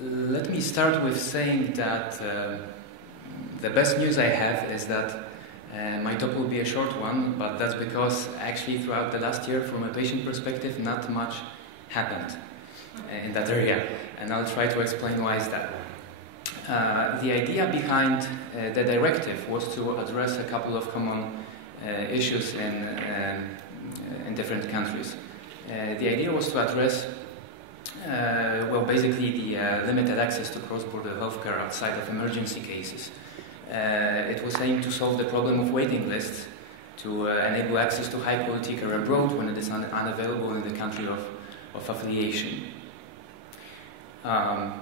Let me start with saying that the best news I have is that my talk will be a short one, but that's because actually throughout the last year, from a patient perspective, not much happened in that area, and I'll try to explain why is that. The idea behind the directive was to address a couple of common issues in different countries. The idea was to address basically the limited access to cross-border healthcare outside of emergency cases. It was aimed to solve the problem of waiting lists, to enable access to high-quality care abroad when it is unavailable in the country of affiliation. But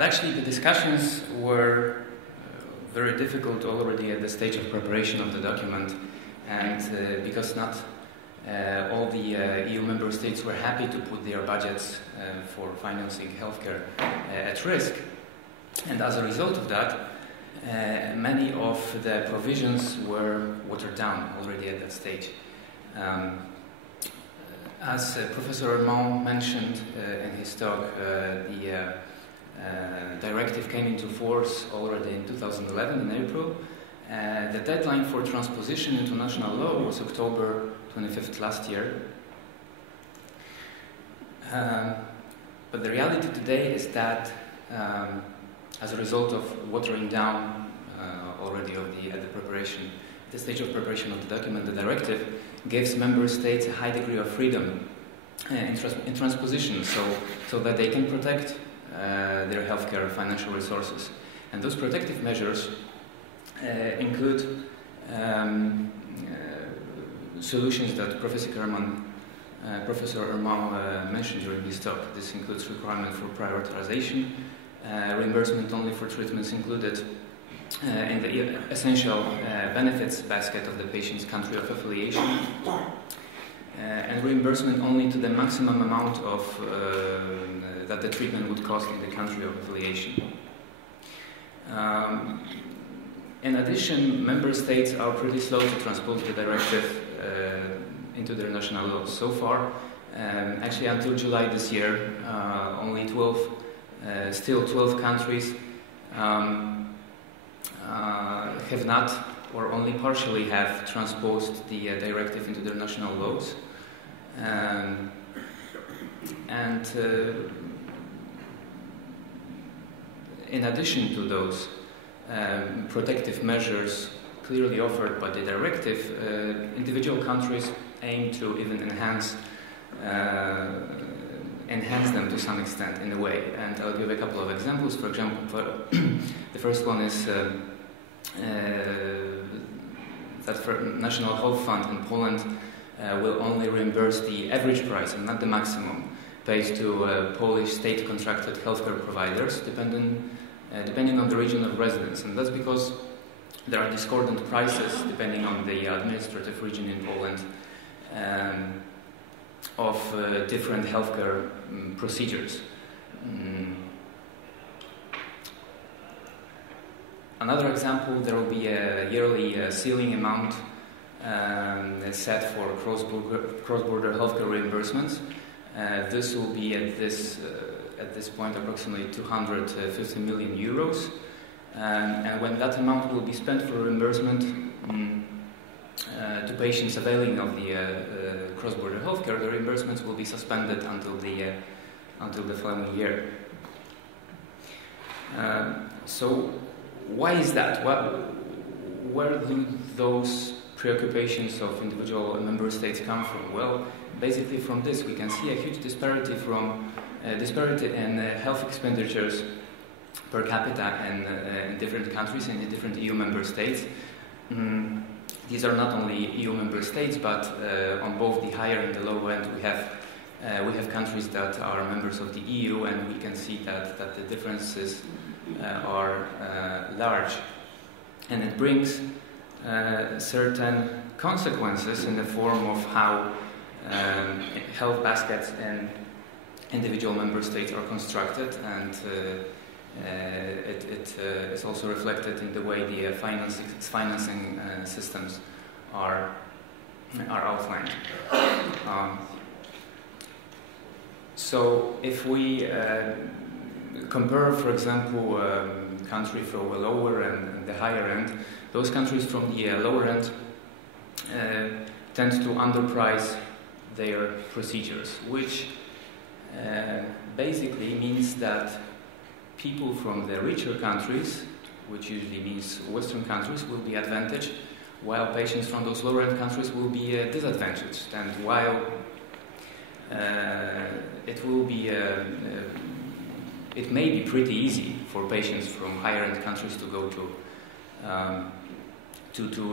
actually the discussions were very difficult already at the stage of preparation of the document, and because not all the EU member states were happy to put their budgets for financing healthcare at risk. And as a result of that, many of the provisions were watered down already at that stage. As Professor Armand mentioned in his talk, the directive came into force already in 2011 in April. The deadline for transposition into national law was October 25th last year. But the reality today is that as a result of watering down already of at the stage of preparation of the document, the directive gives member states a high degree of freedom in transposition, so that they can protect their healthcare financial resources. And those protective measures include solutions that Professor Armand mentioned during his talk. This includes requirement for prioritization, reimbursement only for treatments included in the essential benefits basket of the patient's country of affiliation, and reimbursement only to the maximum amount of that the treatment would cost in the country of affiliation. In addition, member states are pretty slow to transpose the directive into their national laws. So far, actually until July this year, only 12 countries have not or only partially have transposed the directive into their national laws. In addition to those protective measures clearly offered by the directive, individual countries aim to even enhance them to some extent in a way. And I'll give a couple of examples. For example, the first one is that for National Health Fund in Poland will only reimburse the average price and not the maximum paid to Polish state-contracted healthcare providers, depending on the region of residence. And that's because there are discordant prices depending on the administrative region in Poland of different healthcare procedures. Another example, there will be a yearly ceiling amount set for cross-border healthcare reimbursements. This will be at this point approximately 250 million euros. And when that amount will be spent for reimbursement to patients availing of the cross-border healthcare, the reimbursements will be suspended until the following year. So, why is that? Where do those preoccupations of individual member states come from? Well, basically from this we can see a huge disparity in health expenditures per capita in different countries and in different EU member states. These are not only EU member states, but on both the higher and the low end we have countries that are members of the EU, and we can see that the differences are large, and it brings certain consequences in the form of how health baskets in individual member states are constructed, and it is also reflected in the way the financing systems are outlined. So if we compare, for example, country from the lower end and the higher end, those countries from the lower end tend to underprice their procedures, which basically means that people from the richer countries, which usually means Western countries, will be advantaged, while patients from those lower-end countries will be disadvantaged. And while it may be pretty easy for patients from higher-end countries to go to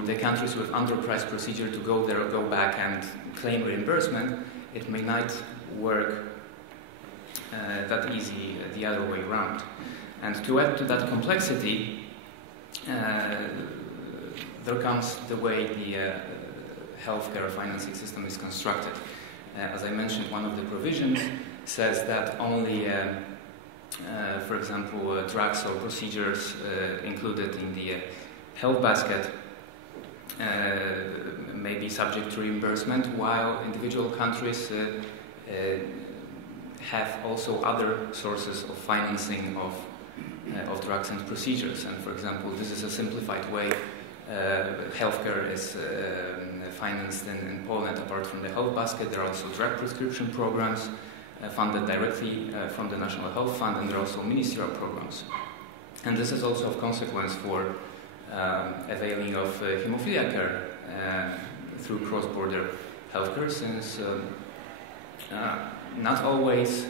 the countries with underpriced procedure, to go there, go back and claim reimbursement, it may not work that easy the other way around. And to add to that complexity, there comes the way the healthcare financing system is constructed. As I mentioned, one of the provisions says that only, for example, drugs or procedures included in the health basket may be subject to reimbursement, while individual countries have also other sources of financing of drugs and procedures. And for example, this is a simplified way healthcare is financed in Poland. Apart from the health basket, there are also drug prescription programs funded directly from the National Health Fund, and there are also ministerial programs. And this is also of consequence for availing of haemophilia care through cross-border healthcare, since not always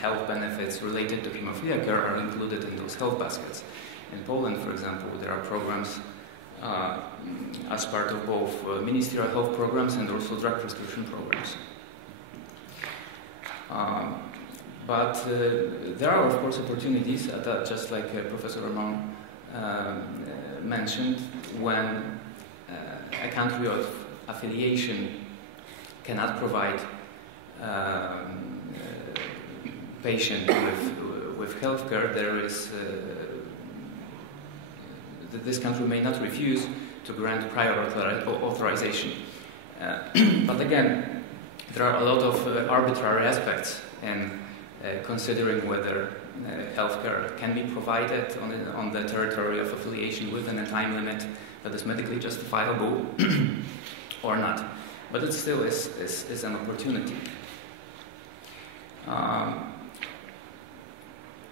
health benefits related to haemophilia care are included in those health baskets. In Poland, for example, there are programs as part of both ministerial health programs and also drug prescription programs. But there are, of course, opportunities, just like Professor Ramon mentioned, when a country of affiliation cannot provide patient with healthcare, there is this country may not refuse to grant prior authorization. But again, there are a lot of arbitrary aspects in considering whether healthcare can be provided on the territory of affiliation within a time limit that is medically justifiable or not. But it still is an opportunity.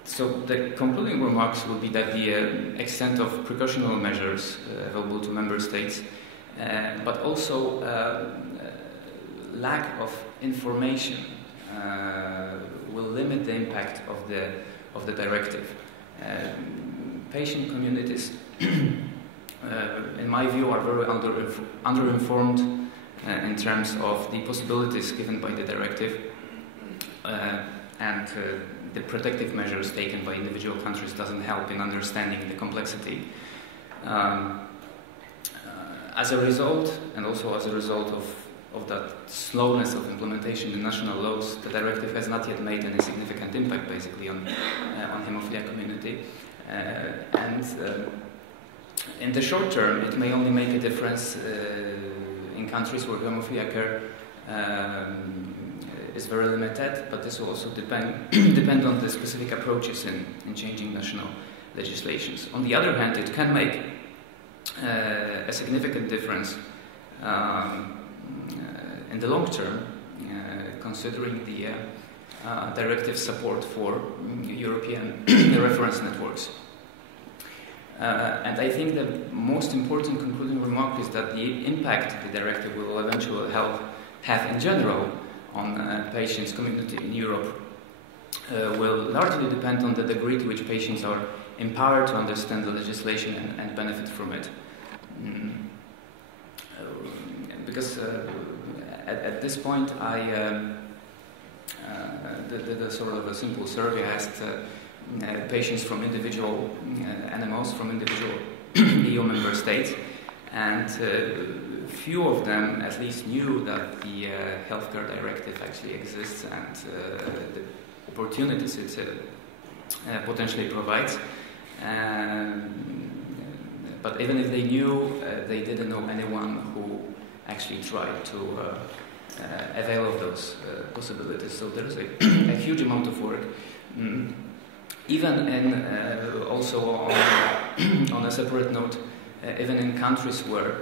So the concluding remarks will be that the extent of precautionary measures available to member states, but also lack of information will limit the impact of the directive. Patient communities, in my view, are very underinformed in terms of the possibilities given by the directive, and the protective measures taken by individual countries doesn't help in understanding the complexity. As a result, and also as a result of that slowness of implementation in national laws, the directive has not yet made any significant impact, basically, on haemophilia community. And in the short term, it may only make a difference in countries where haemophilia care is very limited, but this will also depend on the specific approaches in changing national legislations. On the other hand, it can make a significant difference in the long term, considering the directive support for European reference networks. And I think the most important concluding remark is that the impact the directive will eventually have in general on patients' community in Europe will largely depend on the degree to which patients are empowered to understand the legislation and benefit from it. Because at this point, I did a sort of a simple survey. I asked patients from individual animals from individual EU member states, and few of them at least knew that the healthcare directive actually exists and the opportunities it potentially provides. But even if they knew, they didn't know anyone who actually tried avail of those possibilities. So there is a huge amount of work. Even in, also on a separate note, even in countries where,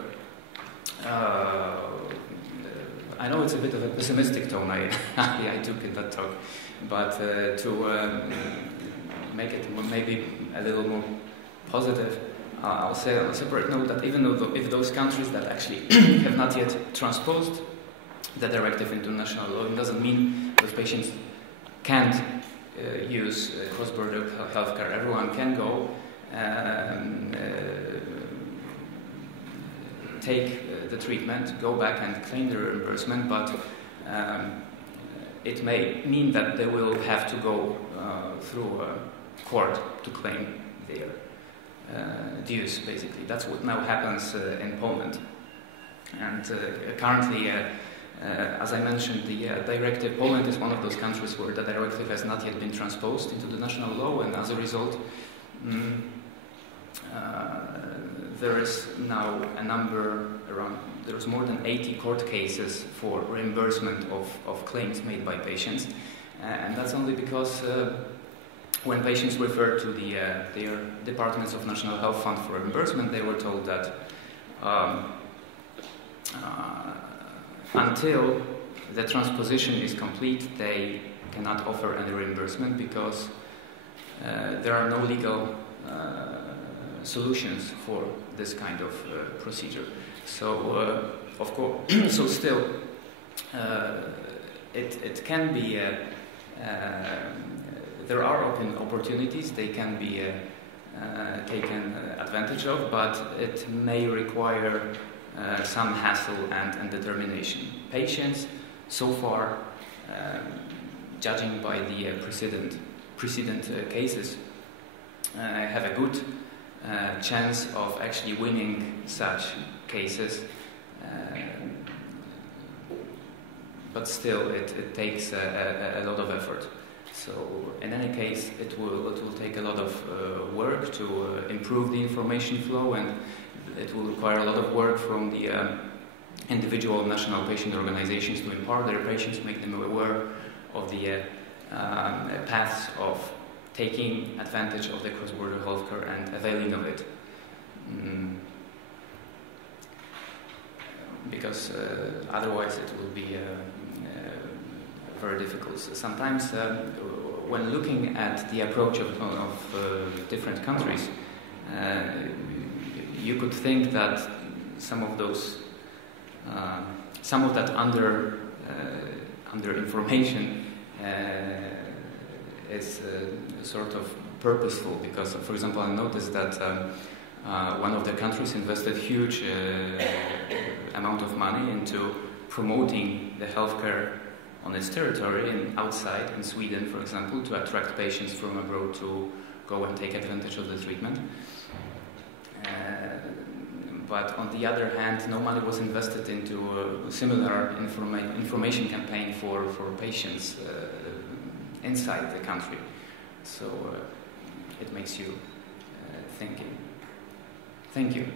I know it's a bit of a pessimistic tone I took in that talk, but to make it maybe a little more positive, I'll say on a separate note that even though if those countries that actually have not yet transposed the directive into national law, it doesn't mean those patients can't use cross-border healthcare. Everyone can go take the treatment, go back and claim the reimbursement, but it may mean that they will have to go through a court to claim their dues, basically. That's what now happens in Poland. And currently, as I mentioned, the directive, Poland is one of those countries where the directive has not yet been transposed into the national law, and as a result, there is now a number around, there's more than 80 court cases for reimbursement of claims made by patients. And that's only because when patients refer to their departments of National Health Fund for reimbursement, they were told that until the transposition is complete, they cannot offer any reimbursement because there are no legal solutions for this kind of procedure. So, of course, so still, it can be, there are open opportunities, they can be taken advantage of, but it may require some hassle and determination. Patients, so far, judging by the precedent cases, have a good chance of actually winning such cases, but still it takes a lot of effort. So in any case, it will take a lot of work to improve the information flow, and it will require a lot of work from the individual national patient organizations to empower their patients, make them aware of the paths of taking advantage of the cross-border healthcare and availing of it. Because otherwise it will be very difficult. So sometimes when looking at the approach of different countries, you could think that some of that under information is sort of purposeful, because, for example, I noticed that one of the countries invested huge amount of money into promoting the healthcare on its territory and outside, in Sweden, for example, to attract patients from abroad to go and take advantage of the treatment. But on the other hand, no money was invested into a similar information campaign for patients inside the country. So it makes you thinking. Thank you.